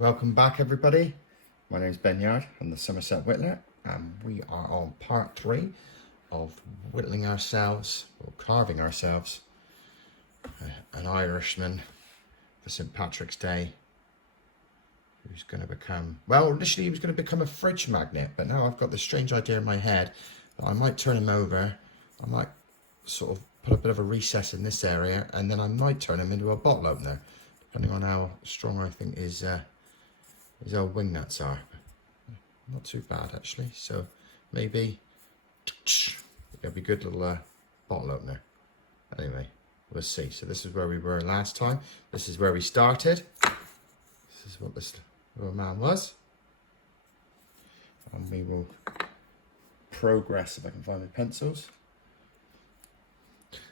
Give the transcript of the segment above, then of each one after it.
Welcome back, everybody. My name is Ben Yard. I'm the Somerset Whittler, and we are on part 3 of whittling ourselves, or carving ourselves, an Irishman for St. Patrick's Day, who's going to become, well, initially he was going to become a fridge magnet, but now I've got this strange idea in my head that I might turn him over. I might sort of put a bit of a recess in this area, and then I might turn him into a bottle opener, depending on how strong I think his old wing nuts are. Not too bad, actually. So maybe it'll be a good little bottle opener. Anyway, we'll see. So this is where we were last time. This is where we started. This is what this little man was. And we will progress if I can find my pencils.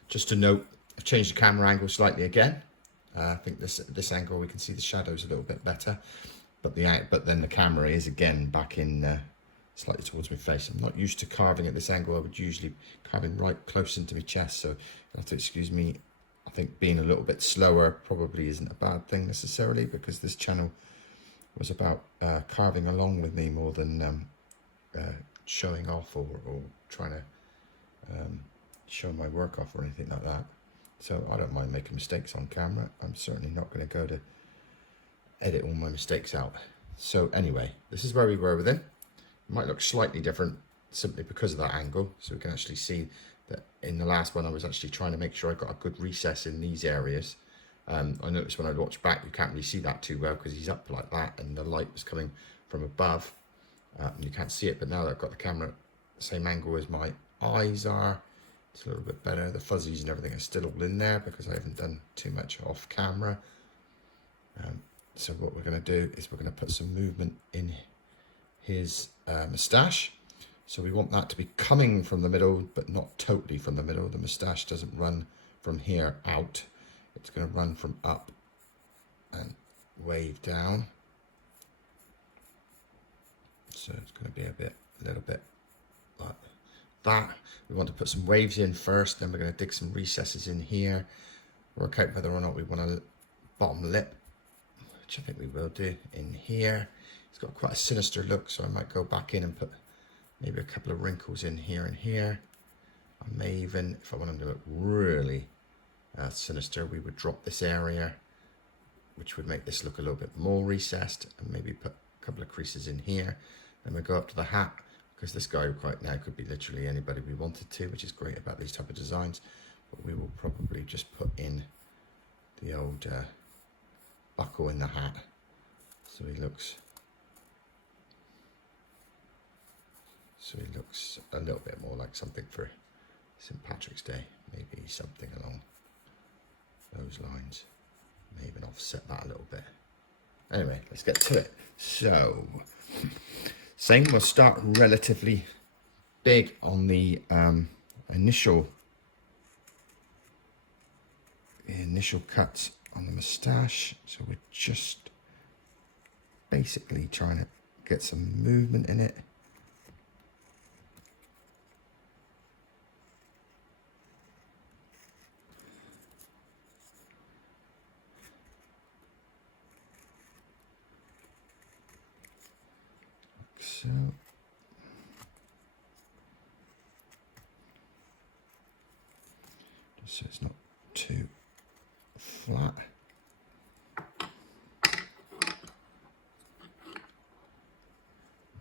Just to note, I've changed the camera angle slightly again. I think this angle we can see the shadows a little bit better. But then the camera is again back in slightly towards my face. I'm not used to carving at this angle. I would usually carving right close into my chest, so you'll have to excuse me. I think being a little bit slower probably isn't a bad thing necessarily, because this channel was about carving along with me more than showing off or trying to show my work off or anything like that. So I don't mind making mistakes on camera. I'm certainly not going to go to edit all my mistakes out. So anyway, this is where we were with him. It might look slightly different simply because of that angle, so we can actually see that in the last one I was actually trying to make sure I got a good recess in these areas. I noticed when I watch back you can't really see that too well because he's up like that and the light was coming from above, and you can't see it. But now that I've got the camera the same angle as my eyes are, it's a little bit better. The fuzzies and everything are still all in there because I haven't done too much off camera. So what we're going to do is we're going to put some movement in his moustache. So we want that to be coming from the middle, but not totally from the middle. The moustache doesn't run from here out. It's going to run from up and wave down. So it's going to be a little bit like that. We want to put some waves in first, then we're going to dig some recesses in here, work out whether or not we want a bottom lip, which I think we will do in here. It's got quite a sinister look, so I might go back in and put maybe a couple of wrinkles in here and here. I may even, if I want them to look really sinister, we would drop this area, which would make this look a little bit more recessed, and maybe put a couple of creases in here. Then we go up to the hat, because this guy right now could be literally anybody we wanted to, which is great about these type of designs. But we will probably just put in the old buckle in the hat, so he looks a little bit more like something for St. Patrick's Day, maybe something along those lines. May even offset that a little bit. Anyway, let's get to it. So same, we'll start relatively big on the initial cuts on the moustache. So we're just basically trying to get some movement in it. So it's not too flat.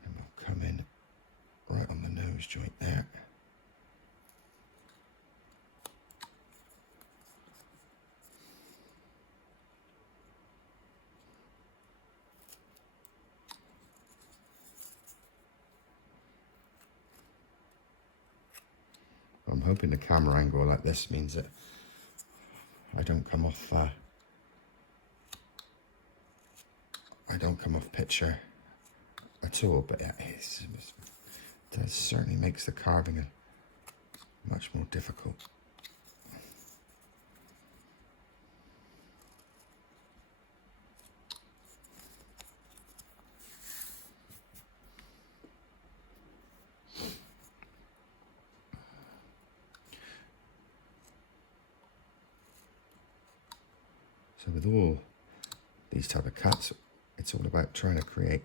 And we'll come in right on the nose joint there. I'm hoping the camera angle like this means that I don't come off picture at all, but it certainly makes the carving much more difficult. So with all these type of cuts, it's all about trying to create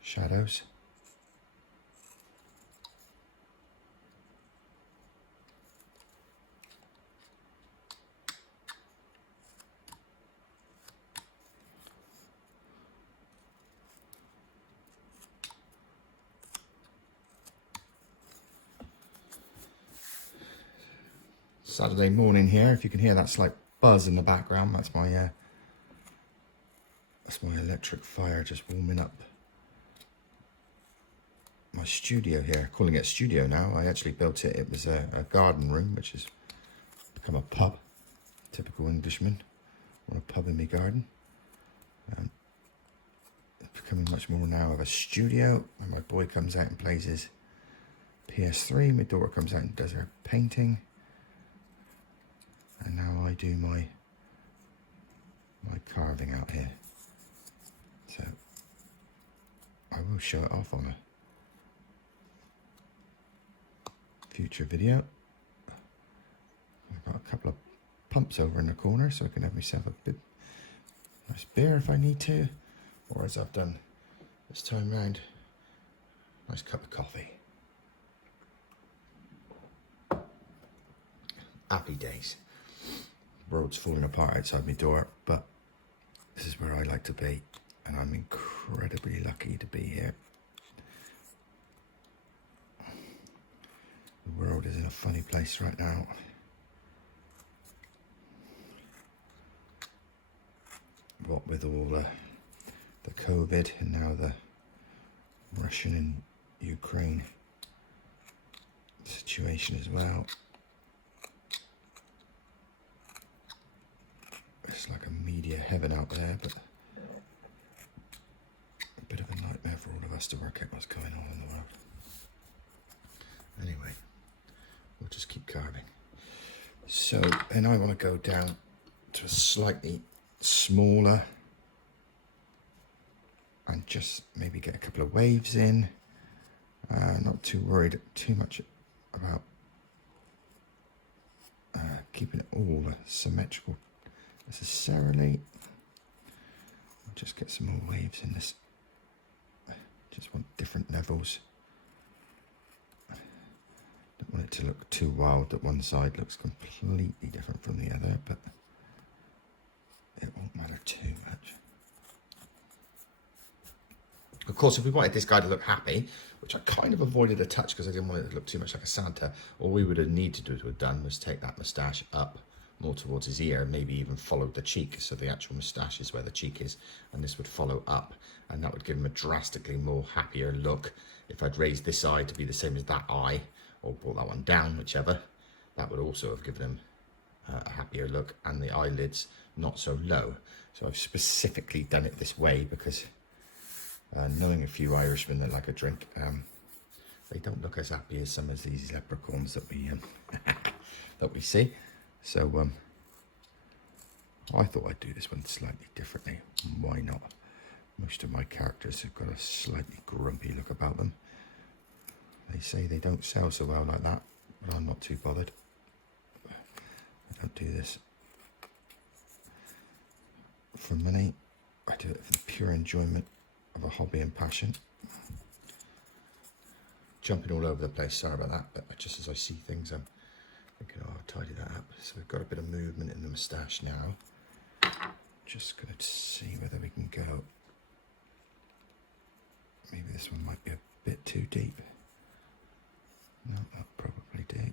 shadows. Saturday morning here. If you can hear that slight buzz in the background, that's my electric fire just warming up my studio here. Calling it studio now. I actually built it. It was a garden room, which has become a pub. Typical Englishman. I want a pub in my garden. It's becoming much more now of a studio. And my boy comes out and plays his ps3. My daughter comes out and does her painting. And now I do my carving out here. So I will show it off on a future video. I've got a couple of pumps over in the corner so I can have myself a bit nice beer if I need to, or as I've done this time round, nice cup of coffee. Happy days. The world's falling apart outside my door, but this is where I like to be, and I'm incredibly lucky to be here. The world is in a funny place right now. What with all the COVID and now the Russian and Ukraine situation as well. It's like a media heaven out there, but a bit of a nightmare for all of us to work out what's going on in the world. Anyway, we'll just keep carving. So, and I want to go down to a slightly smaller and just maybe get a couple of waves in. Not too worried too much about keeping it all symmetrical necessarily. I'll just get some more waves in this. Just want different levels. Don't want it to look too wild that one side looks completely different from the other, but it won't matter too much. Of course, if we wanted this guy to look happy, which I kind of avoided a touch because I didn't want it to look too much like a Santa, all we would have needed to have done was take that moustache up more towards his ear, maybe even follow the cheek, so the actual moustache is where the cheek is, and this would follow up, and that would give him a drastically more happier look. If I'd raised this eye to be the same as that eye, or brought that one down, whichever, that would also have given him a happier look, and the eyelids not so low. So I've specifically done it this way because knowing a few Irishmen that like a drink, they don't look as happy as some of these leprechauns that we that we see. So I thought I'd do this one slightly differently. Why not? Most of my characters have got a slightly grumpy look about them. They say they don't sell so well like that, but I'm not too bothered. I don't do this for money. I do it for the pure enjoyment of a hobby and passion. Jumping all over the place, sorry about that, but just as I see things, I'm thinking, oh, I'll tidy that up. So we've got a bit of movement in the moustache now. Just going to see whether we can go. Maybe this one might be a bit too deep. No, that'll probably do.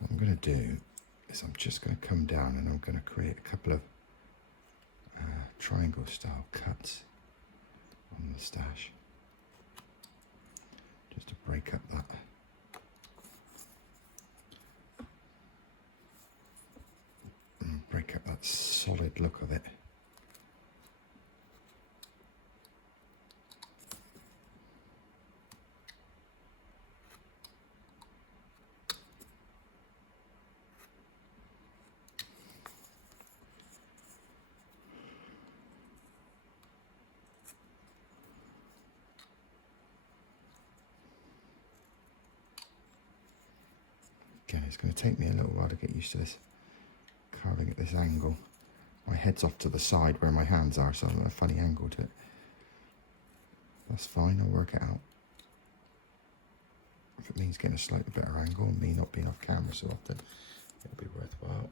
What I'm going to do is I'm just going to come down and I'm going to create a couple of triangle style cuts on the moustache just to break up that break up that solid look of it. Again, it's going to take me a little while to get used to this carving at this angle. My head's off to the side where my hands are, so I'm at a funny angle to it. That's fine, I'll work it out. If it means getting a slightly better angle and me not being off camera so often, it'll be worthwhile.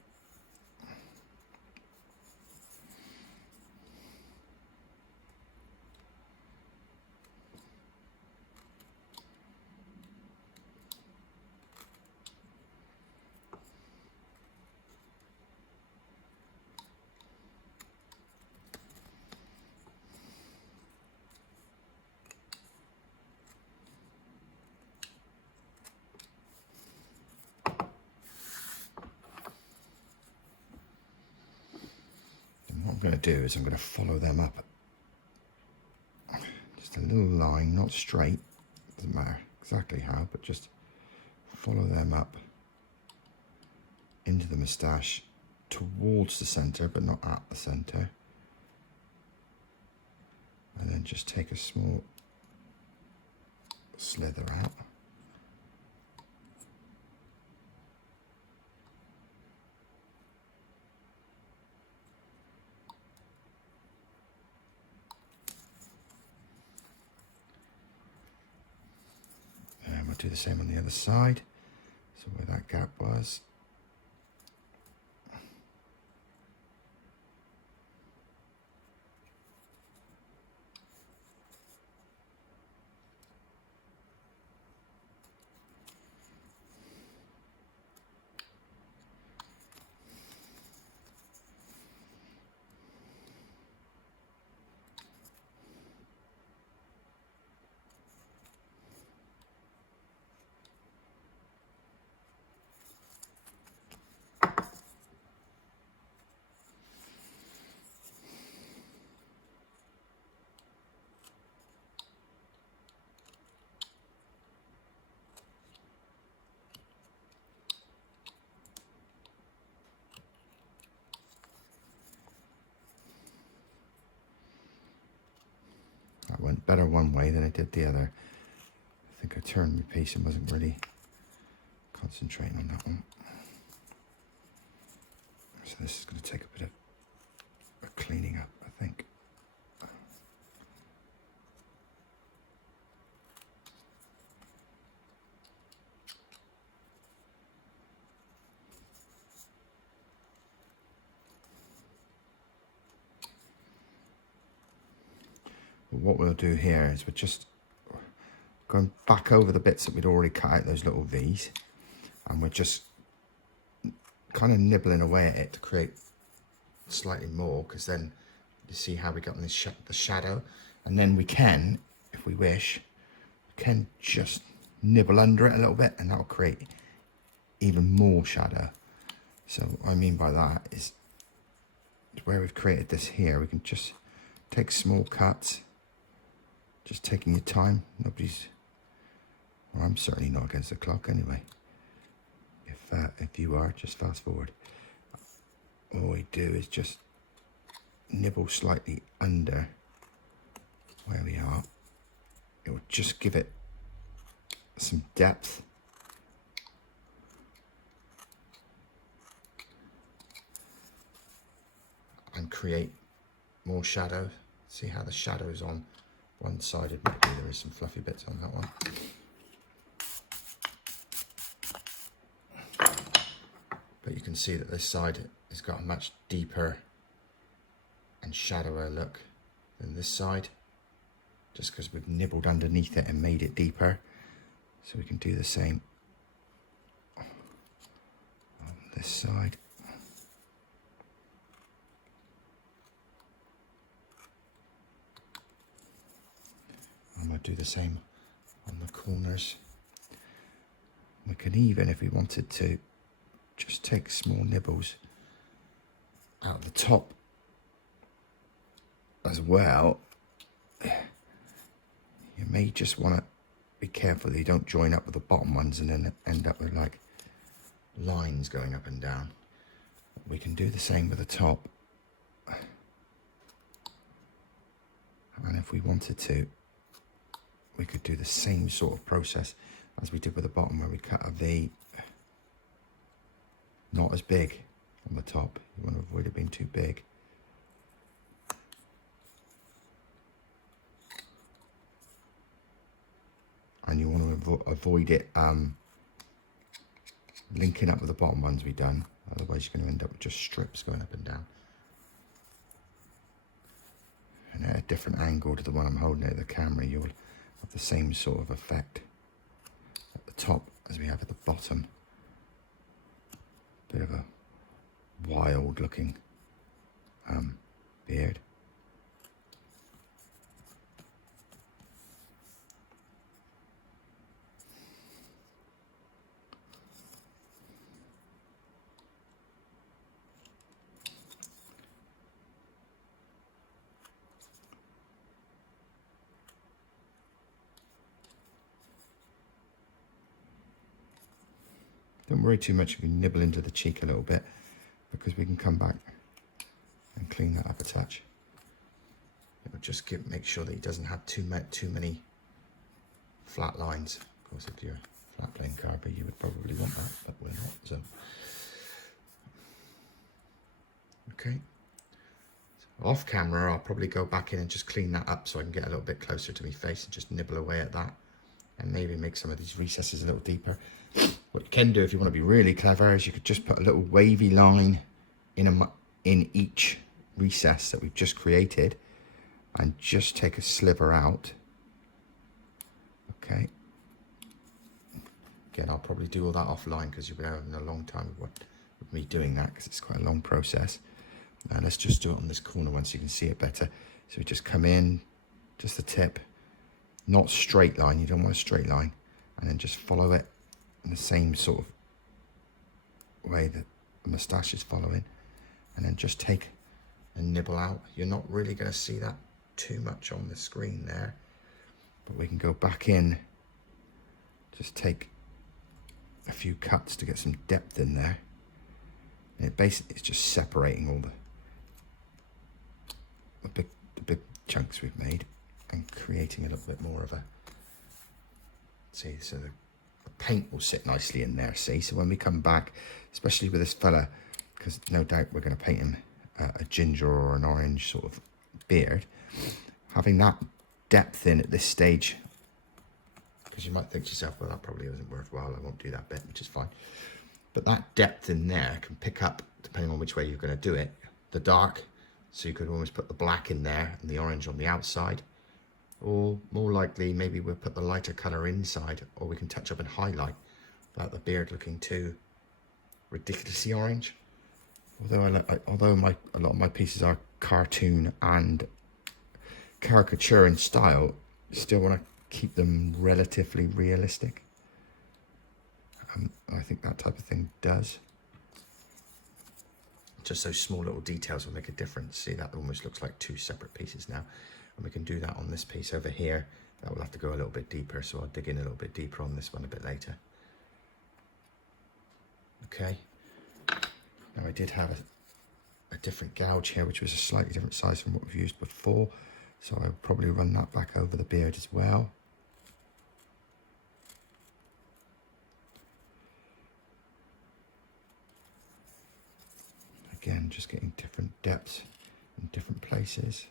What I'm going to do is I'm going to follow them up. Just a little line, not straight, doesn't matter exactly how, but just follow them up into the moustache towards the centre, but not at the centre. And then just take a small slither out. And we'll do the same on the other side. So where that gap was. That went better one way than it did the other. I think I turned my piece and wasn't really concentrating on that one. So this is going to take a bit of cleaning up, I think. But what we'll do here is we're just going back over the bits that we'd already cut out, those little V's, and we're just kind of nibbling away at it to create slightly more, because then you see how we got in this the shadow, and then we can, if we wish, we can just nibble under it a little bit, and that'll create even more shadow. So what I mean by that is where we've created this here, we can just take small cuts, just taking your time. Nobody's, well, I'm certainly not against the clock anyway. If you are, just fast forward. All we do is just nibble slightly under where we are. It will just give it some depth. And create more shadow. See how the shadow's on one side, admittedly there is some fluffy bits on that one. But you can see that this side has got a much deeper and shallower look than this side, just because we've nibbled underneath it and made it deeper. So we can do the same on this side. I'm going to do the same on the corners. We can even, if we wanted to, just take small nibbles out the top as well, you may just want to be careful that you don't join up with the bottom ones and then end up with like lines going up and down. We can do the same with the top, and if we wanted to, we could do the same sort of process as we did with the bottom, where we cut a V, not as big on the top. You want to avoid it being too big. And you want to avoid it linking up with the bottom ones we've done. Otherwise you're going to end up with just strips going up and down. And at a different angle to the one I'm holding at the camera, you'll have the same sort of effect at the top as we have at the bottom. Bit of a wild looking beard. Don't worry too much if you nibble into the cheek a little bit, because we can come back and clean that up a touch. It'll just make sure that he doesn't have too many flat lines. Of course, if you're a flat plane carver, you would probably want that, but we're not. So, okay. So off camera, I'll probably go back in and just clean that up so I can get a little bit closer to my face and just nibble away at that, and maybe make some of these recesses a little deeper. What you can do if you want to be really clever is you could just put a little wavy line in each recess that we've just created, and just take a sliver out. Okay. Again, I'll probably do all that offline because you'll be having a long time with me doing that, because it's quite a long process. Now let's just do it on this corner one so you can see it better. So we just come in, just the tip, not straight line, you don't want a straight line, and then just follow it in the same sort of way that the moustache is following, and then just take and nibble out. You're not really going to see that too much on the screen there, but we can go back in, just take a few cuts to get some depth in there, and it basically is just separating all the big chunks we've made and creating a little bit more of a, see, so the paint will sit nicely in there, see. So when we come back, especially with this fella, because no doubt we're going to paint him a ginger or an orange sort of beard, having that depth in at this stage, because you might think to yourself, well, that probably isn't worthwhile, I won't do that bit, which is fine, but that depth in there can pick up, depending on which way you're going to do it, the dark. So you could almost put the black in there and the orange on the outside, or more likely maybe we'll put the lighter color inside, or we can touch up and highlight without the beard looking too ridiculously orange. Although a lot of my pieces are cartoon and caricature in style, you still want to keep them relatively realistic. I think that type of thing does. Just those small little details will make a difference. See, that almost looks like two separate pieces now. And we can do that on this piece over here. That will have to go a little bit deeper, so I'll dig in a little bit deeper on this one a bit later. Okay. Now I did have a different gouge here, which was a slightly different size from what we've used before. So I'll probably run that back over the beard as well. Again, just getting different depths in different places.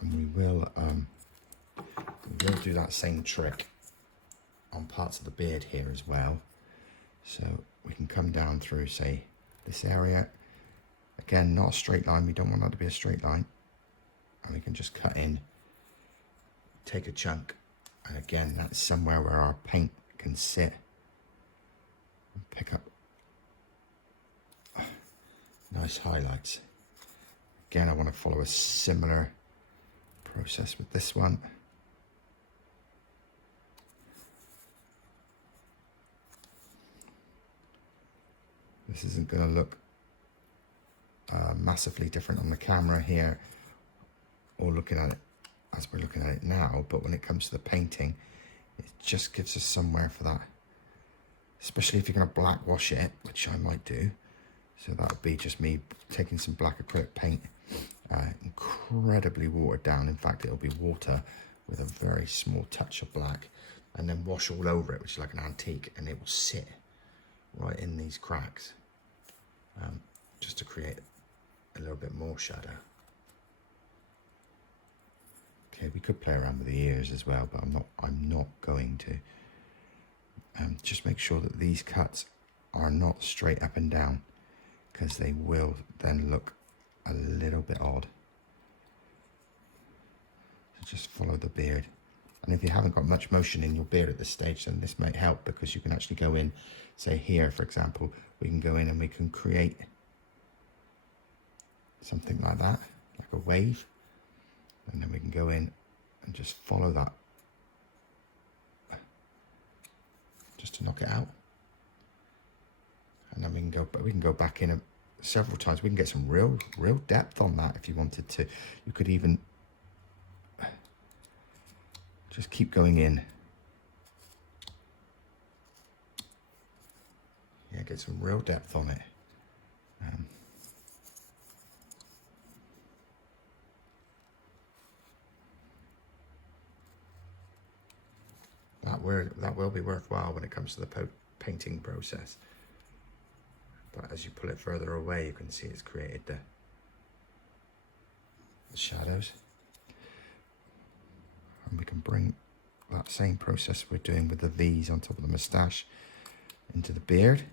And we'll do that same trick on parts of the beard here as well. So we can come down through, say, this area. Again, not a straight line. We don't want that to be a straight line. And we can just cut in, take a chunk, and again, that's somewhere where our paint can sit and pick up nice highlights. Again, I want to follow a similar process with this one. This isn't going to look massively different on the camera here, or looking at it as we're looking at it now, but when it comes to the painting, it just gives us somewhere for that, especially if you're going to black wash it, which I might do. So that would be just me taking some black acrylic paint, incredibly watered down. In fact, it'll be water with a very small touch of black, and then wash all over it, which is like an antique, and it will sit right in these cracks, just to create a little bit more shadow. Okay, we could play around with the ears as well, but I'm not going to. Just make sure that these cuts are not straight up and down, because they will then look a little bit odd. So just follow the beard. And if you haven't got much motion in your beard at this stage, then this might help, because you can actually go in, say here, for example, we can go in and we can create something like that, like a wave. And then we can go in and just follow that, just to knock it out. And then we can go back in several times. We can get some real depth on that if you wanted to. You could even just keep going in. Yeah, get some real depth on it. That will be worthwhile when it comes to the painting process. But as you pull it further away, you can see it's created the shadows. And we can bring that same process we're doing with the V's on top of the moustache into the beard.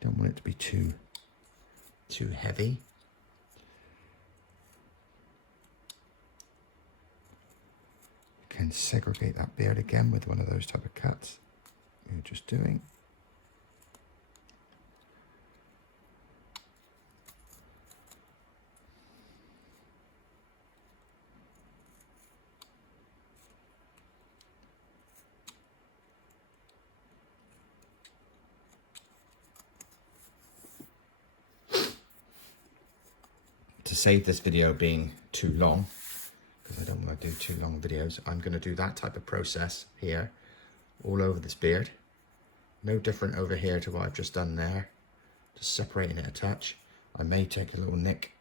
Don't want it to be too heavy. You can segregate that beard again with one of those type of cuts we were just doing. To save this video being too long, because I don't want to do too long videos, I'm going to do that type of process here all over this beard. No different over here to what I've just done there, just separating it a touch. I may take a little nick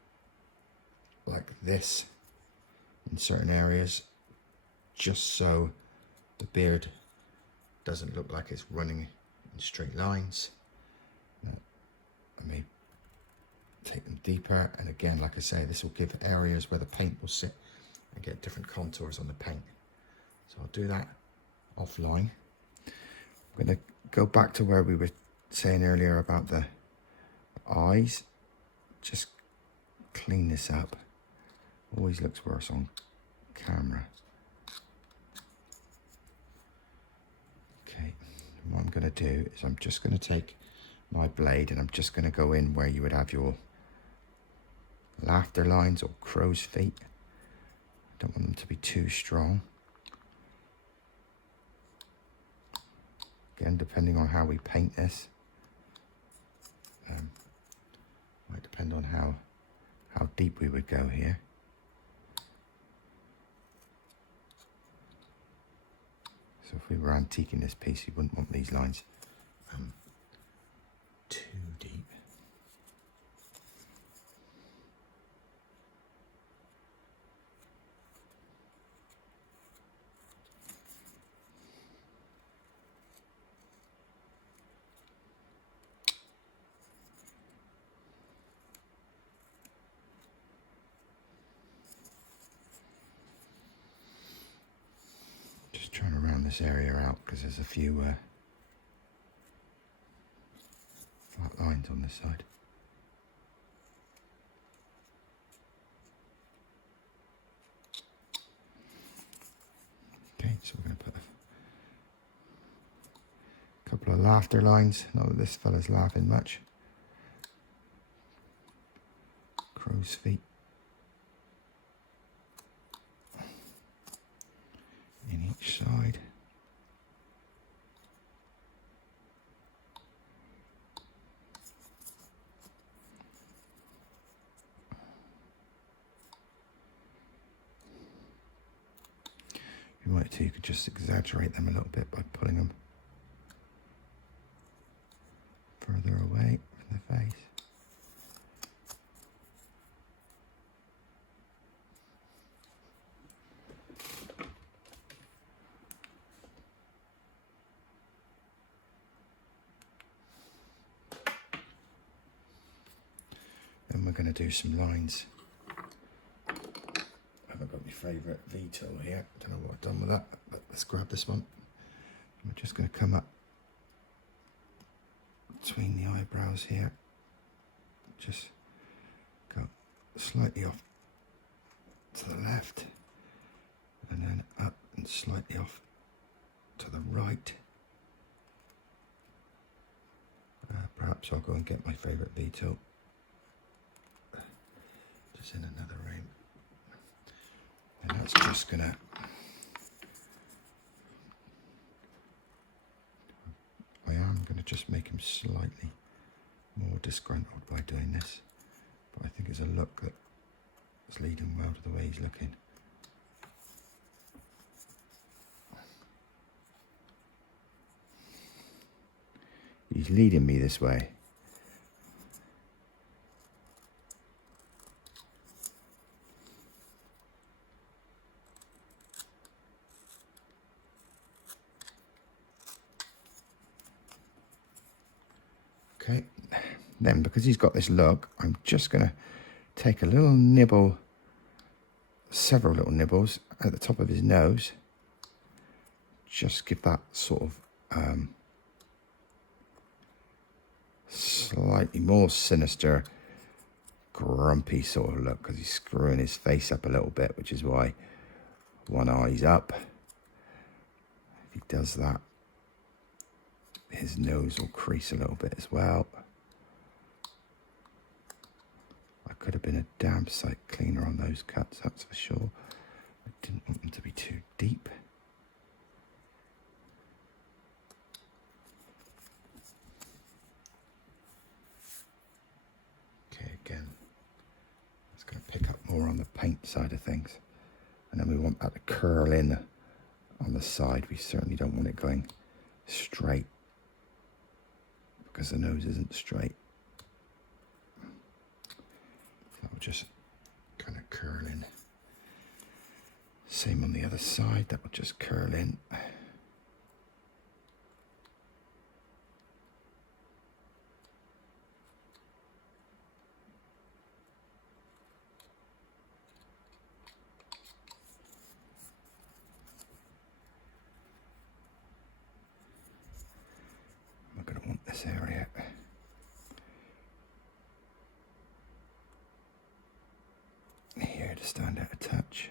like this in certain areas, just so the beard doesn't look like it's running in straight lines. I may take them deeper, and again, like I say, this will give areas where the paint will sit and get different contours on the paint. So I'll do that offline. I'm going to go back to where we were saying earlier about the eyes. Just clean this up. Always looks worse on camera. Okay, what I'm going to do is I'm just going to take my blade and I'm just going to go in where you would have your laughter lines or crow's feet. Don't want them to be too strong. Again, depending on how we paint this, might depend on how deep we would go here. So if we were antiquing this piece, you wouldn't want these lines too deep. Just trying to round this area out because there's a few flat lines on this side. Okay, so we're going to put a couple of laughter lines. Not that this fella's laughing much. Crow's feet. In each side. If you wanted to, you could just exaggerate them a little bit by pulling them further away from the face. Then we're going to do some lines. I haven't got my favourite V-tool here. Don't know what I've done with that, but let's grab this one. We're just going to come up between the eyebrows here. Just go slightly off to the left, and then up and slightly off to the right. Perhaps I'll go and get my favourite V-tool. Just in another room. And that's just gonna I am gonna just make him slightly more disgruntled by doing this, but I think it's a look that's leading well to the way he's looking. He's leading me this way. Okay, then because he's got this look, I'm just going to take a little nibble, several little nibbles at the top of his nose. Just give that sort of slightly more sinister, grumpy sort of look, because he's screwing his face up a little bit, which is why one eye's up. If he does that, his nose will crease a little bit as well. I could have been a damn sight cleaner on those cuts, that's for sure. I didn't want them to be too deep. Okay, again, it's going to pick up more on the paint side of things. And then we want that to curl in on the side. We certainly don't want it going straight, because the nose isn't straight. That will just kind of curl in. Same on the other side, that will just curl in. We're going to want this area here to stand out a touch.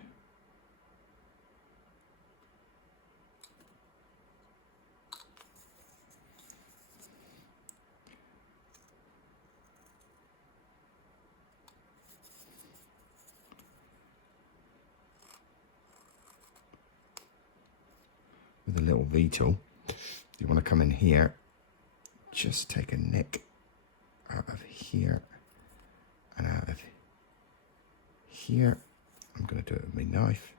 With a little V-tool, you want to come in here, just take a nick out of here and out of here. I'm going to do it with my knife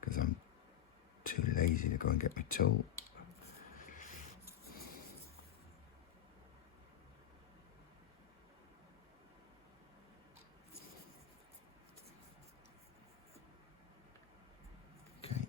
because I'm too lazy to go and get my tool. Okay.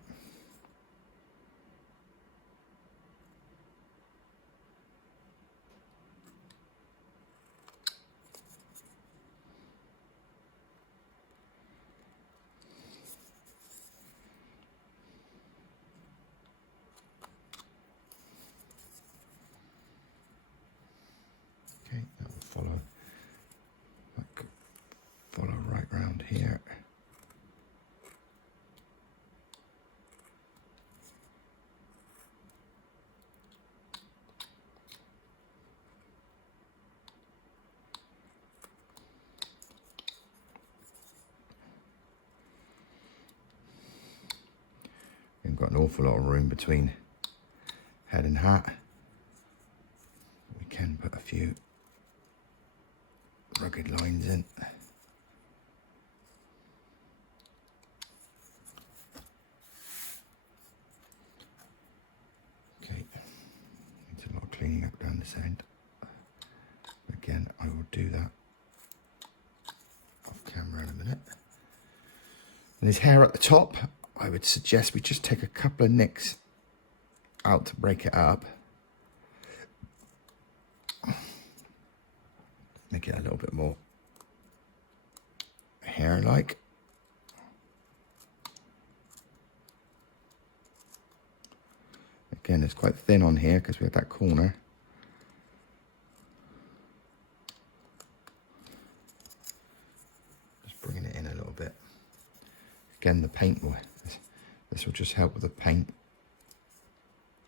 awful lot of room between head and hat. We can put a few rugged lines in. Okay, needs a lot of cleaning up down this end. Again, I will do that off camera in a minute. And his hair at the top, I would suggest we just take a couple of nicks out to break it up. Make it a little bit more hair-like. Again, it's quite thin on here because we have that corner. Just bringing it in a little bit. Again, the paint will, this will just help with the paint.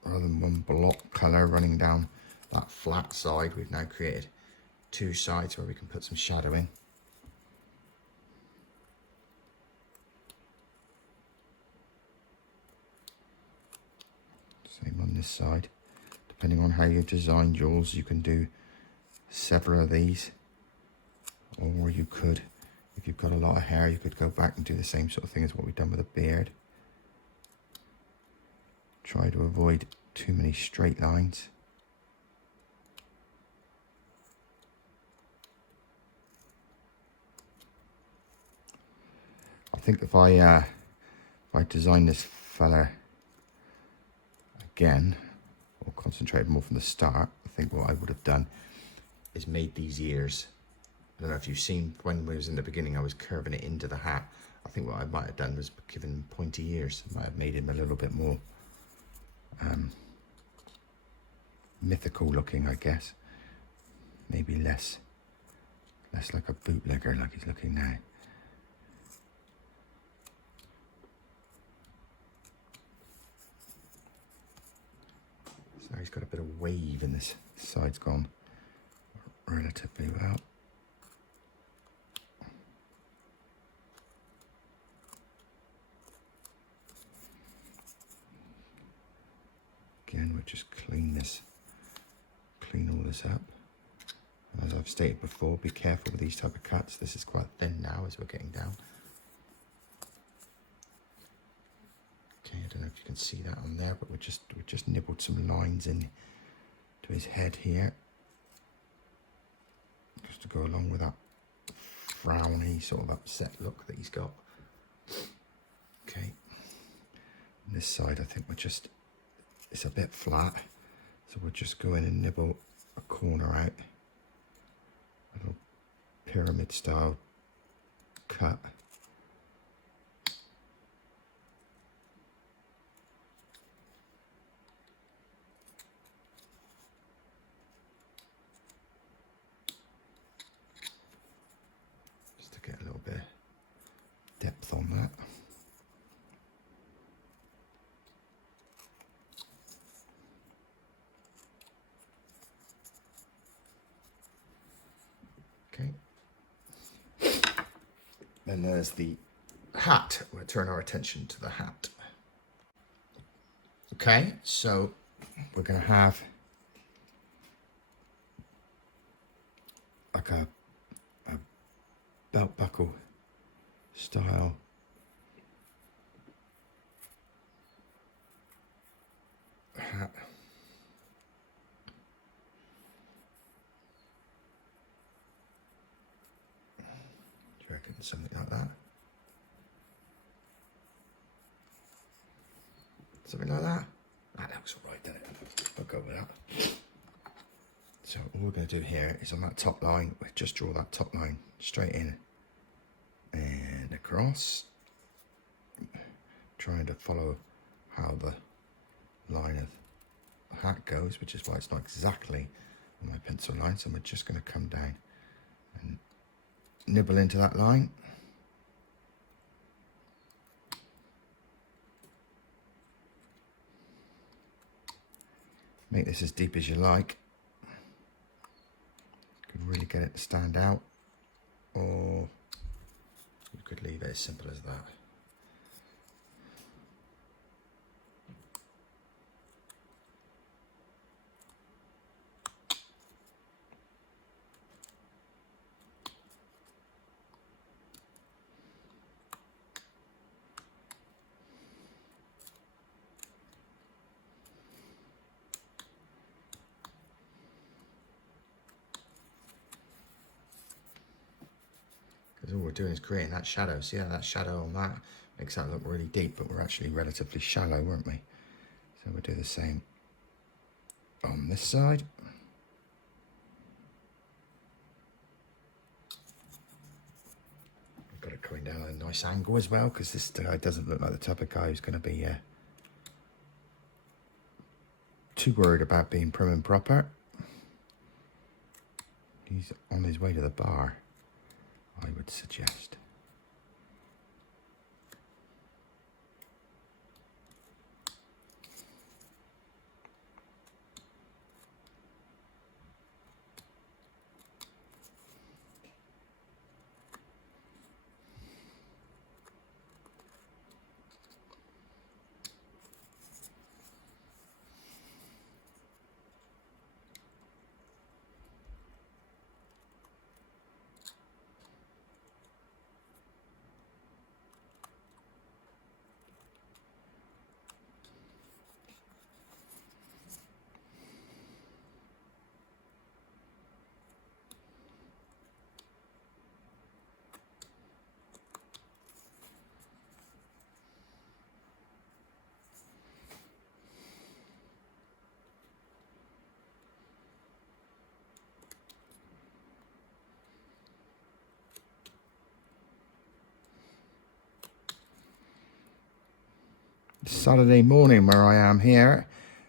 Rather than one block colour running down that flat side, we've now created two sides where we can put some shadow in. Same on this side. Depending on how you designed yours, you can do several of these, or you could, if you've got a lot of hair, you could go back and do the same sort of thing as what we've done with a beard. Try to avoid too many straight lines. I think if I design this fella again, or concentrate more from the start, I think what I would have done is made these ears. I don't know if you've seen when we was in the beginning, I was curving it into the hat. I think what I might have done was given him pointy ears. I might have made him a little bit more mythical looking, I guess. Maybe less like a bootlegger like he's looking now. So he's got a bit of wave in this side's gone relatively well. Again, we'll just clean all this up. As I've stated before, be careful with these type of cuts. This is quite thin now as we're getting down. Okay, I don't know if you can see that on there, but we just nibbled some lines in to his head here, just to go along with that frowny sort of upset look that he's got. Okay, on this side I think it's a bit flat, so we'll just go in and nibble a corner out, a little pyramid style cut. Just to get a little bit of depth on that. Then there's the hat. We'll turn our attention to the hat. Okay, so we're going to have like a belt buckle style hat. Do you reckon something like that? Something like that? That looks alright, doesn't it? I'll go with that. So all we're going to do here is on that top line, we just draw that top line straight in and across, trying to follow how the line of the hat goes, which is why it's not exactly on my pencil line. So we're just going to come down and nibble into that line. Make this as deep as you like. You could really get it to stand out, or you could leave it as simple as that. Because all we're doing is creating that shadow. See how that shadow on that makes that look really deep, but we're actually relatively shallow, weren't we? So we'll do the same on this side. I've got it coming down at a nice angle as well, because this guy doesn't look like the type of guy who's going to be too worried about being prim and proper. He's on his way to the bar, I would suggest. Saturday morning where I am here,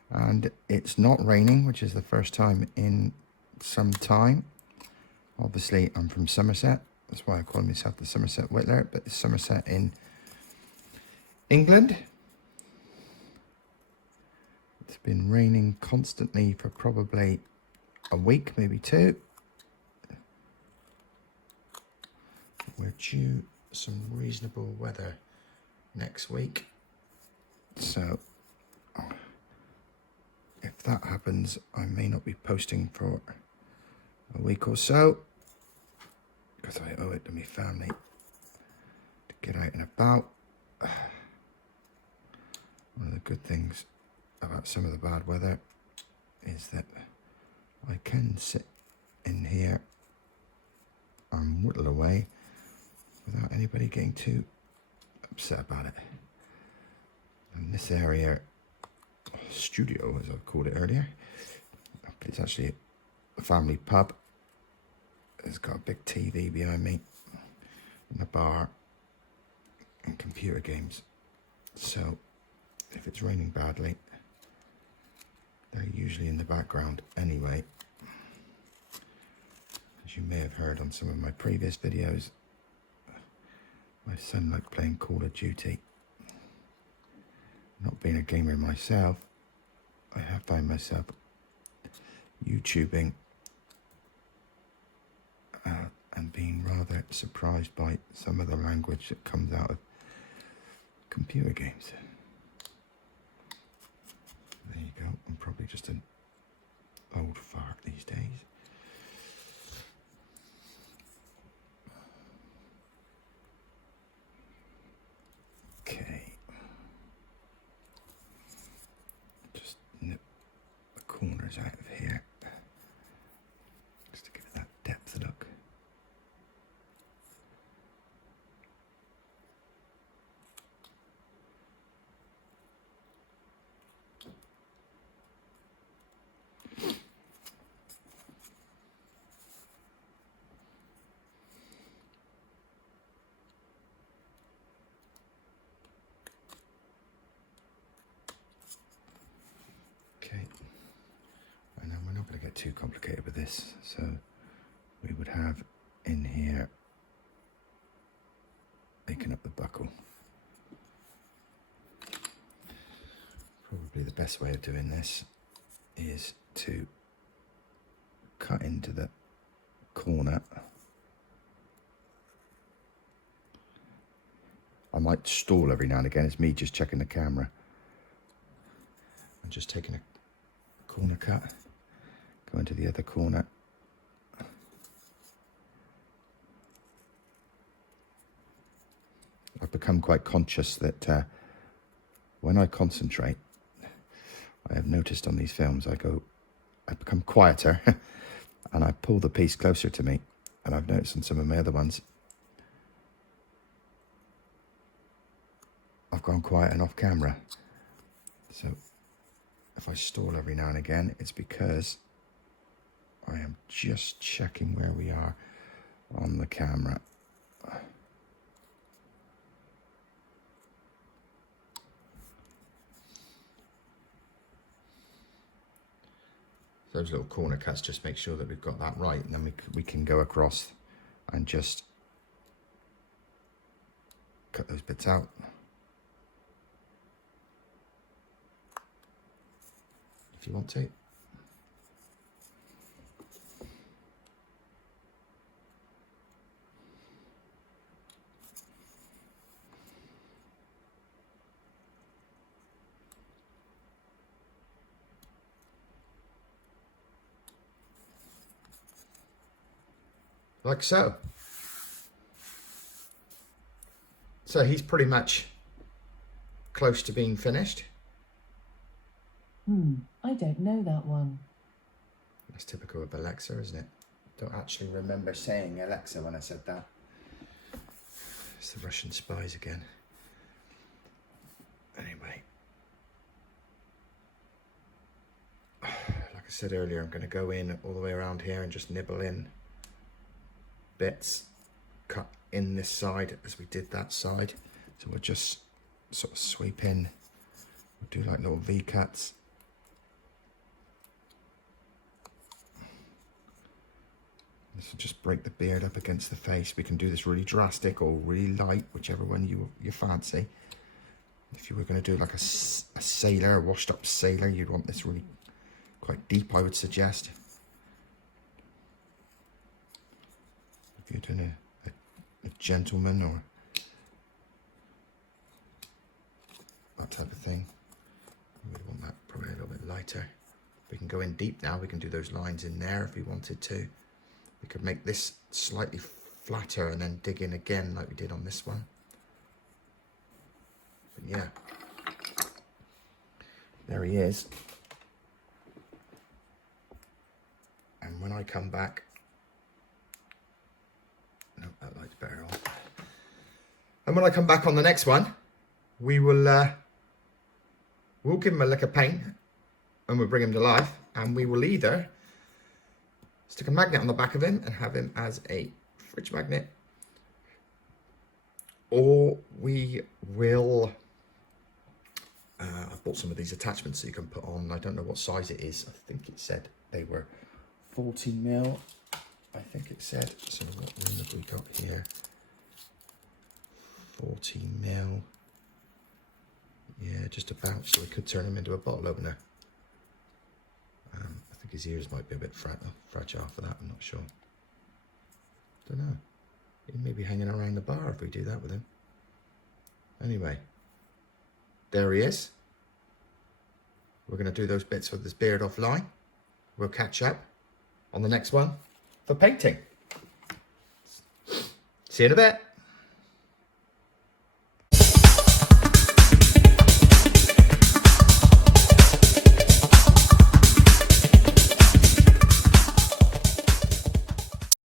and it's not raining, which is the first time in some time. Obviously I'm from Somerset, that's why I call myself the Somerset Whittler, but it's Somerset in England. It's been raining constantly for probably a week, maybe two. We're due some reasonable weather next week. So if that happens, I may not be posting for a week or so, because I owe it to my family to get out and about. One of the good things about some of the bad weather is that I can sit in here and whittle away without anybody getting too upset about it. And this area, studio as I've called it earlier, but it's actually a family pub. It's got a big TV behind me and a bar and computer games. So if it's raining badly, they're usually in the background anyway. As you may have heard on some of my previous videos, my son liked playing Call of Duty. Not being a gamer myself, I have found myself YouTubing and being rather surprised by some of the language that comes out of computer games. There you go. I'm probably just an old fart these days. Okay. Just nip the corners out of here, just to give it that depth look. Okay, and now we're not going to get too complicated with this, so we would have in here making up the buckle. Probably the best way of doing this is to cut into the corner. I might stall every now and again, it's me just checking the camera. I'm just taking a corner cut, go into the other corner. I've become quite conscious that when I concentrate, I have noticed on these films, I become quieter and I pull the piece closer to me. And I've noticed on some of my other ones, I've gone quiet and off camera. So if I stall every now and again, it's because I am just checking where we are on the camera. Those little corner cuts, just make sure that we've got that right, and then we can go across and just cut those bits out. If you want to. Like so. So he's pretty much close to being finished. I don't know that one. That's typical of Alexa, isn't it? Don't actually remember saying Alexa when I said that. It's the Russian spies again. Anyway. Like I said earlier, I'm going to go in all the way around here and just nibble in bits, cut in this side as we did that side. So we'll just sort of sweep in, we'll do like little V cuts. This will just break the beard up against the face. We can do this really drastic or really light, whichever one you fancy. If you were going to do like a sailor, a washed up sailor, you'd want this really quite deep, I would suggest. If you're doing a gentleman or that type of thing, we would want that probably a little bit lighter. We can go in deep now. We can do those lines in there if we wanted to. We could make this slightly flatter and then dig in again like we did on this one. But yeah, there he is. And when I come back, no, that light's better on. And when I come back on the next one, we will we'll give him a lick of paint and we'll bring him to life, and we will either stick a magnet on the back of him and have him as a fridge magnet, or we will I've bought some of these attachments that you can put on. I don't know what size it is. I think it said they were 40mm. I think it said. So what room have we got here? 40mm. Yeah, just about. So we could turn him into a bottle opener. I think his ears might be a bit fragile for that. I'm not sure. Don't know. He may be hanging around the bar if we do that with him. Anyway, there he is. We're going to do those bits with his beard offline. We'll catch up on the next one for painting. See you in a bit.